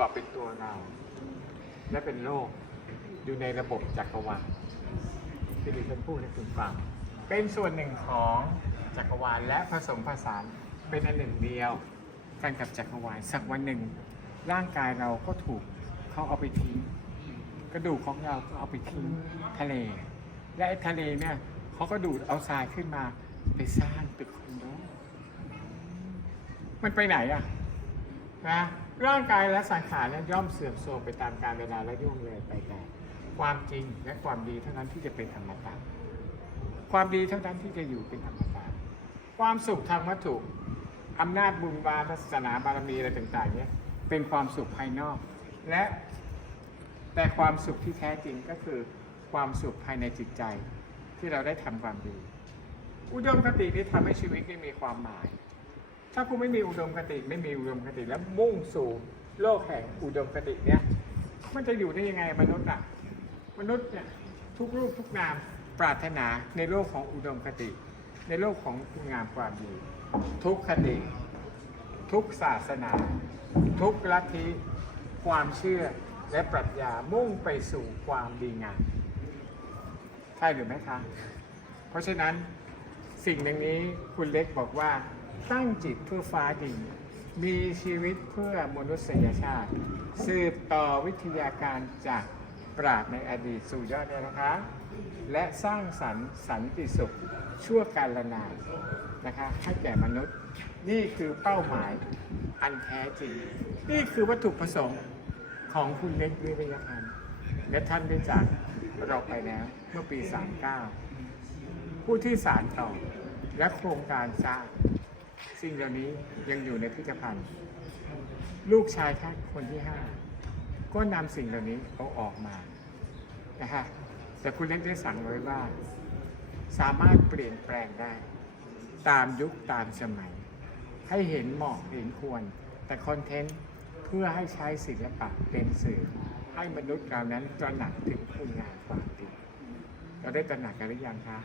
กอบเป็นตัวเรา และเป็นโลกอยู่ในระบบจักรวาลที่ดิฉันพูดให้คุณฟัง เป็นส่วนหนึ่งของจักรวาลและผสมผสานเป็นอันหนึ่งเดียวกันกับจักรวาลสักวันหนึ่ง ร่างกายเราก็ถูกเขาเอาไปทิ้ง กระดูกของเราก็เอาไปทิ้งทะเล และทะเลเนี่ยเขาก็ดูดเอาทรายขึ้นมาไปสร้างตึกคอนโดมันไปไหนอะนะ ร่างกายและสังขารเนี่ยย่อมเสื่อมโทรมไปตามกาลเวลาและย่วงเลยไปแต่ความจริงและความดีเท่านั้นที่จะเป็นธรรมตาความดีเท่านั้นที่จะอยู่เป็นธรรมตาความสุขทางวัตถุอำนาจบุญบาศาสนาบารมีอะไรต่างๆเนี่ยเป็นความสุขภายนอก และแต่ความสุขที่แท้จริงก็คือความสุขภายในจิตใจที่เราได้ทำความดี อุดมคติที่ทำให้ชีวิตนี่มีความหมาย ถ้าคุณไม่มีอุดมคติไม่มีอุดมคติแล้วมุ่งสู่โลกแห่งอุดมคติเนี่ยมันจะอยู่ได้ยังไงมนุษย์อะมนุษย์เนี่ยทุกรูปทุกนามปรารถนาในโลกของอุดมคติ ในโลกของคุณงามความดี ทุกคติ ทุกศาสนา ทุกลัทธิความเชื่อและปรัชญามุ่งไปสู่ความดีงามใช่หรือไม่คะเพราะฉะนั้นสิ่งหนึ่งนี้คุณเล็กบอกว่า ตั้งจิตเพื่อฟ้าดิน มีชีวิตเพื่อมนุษยชาติ สืบต่อวิทยาการจากปราดในอดีตสู่ยอดเนี่ยนะคะ และสร้างสรรค์สันติสุขชั่วกาลนานนะคะให้แก่มนุษย์ นี่คือเป้าหมายอันแท้จริง นี่คือวัตถุประสงค์ของคุณเล็กวิริยพันธ์และท่านได้จากเราไปแล้วเมื่อปี 39 ผู้ที่สารต่อและโครงการสร้าง สิ่งเหล่านี้ยังอยู่ในพิพิธภัณฑ์ ลูกชายท่านคนที่ห้าก็นำสิ่งเหล่านี้เอาออกมานะฮะแต่คุณเล็กได้สั่งไว้ว่า สามารถเปลี่ยนแปลงได้ ตามยุคตามสมัย ให้เห็นเหมาะเห็นควร แต่คอนเทนต์เพื่อให้ใช้ศิลปะเป็นสื่อ ให้มนุษย์เรานั้นตระหนักถึงคุณงามความดีเราได้ตระหนักกันหรือยังคะ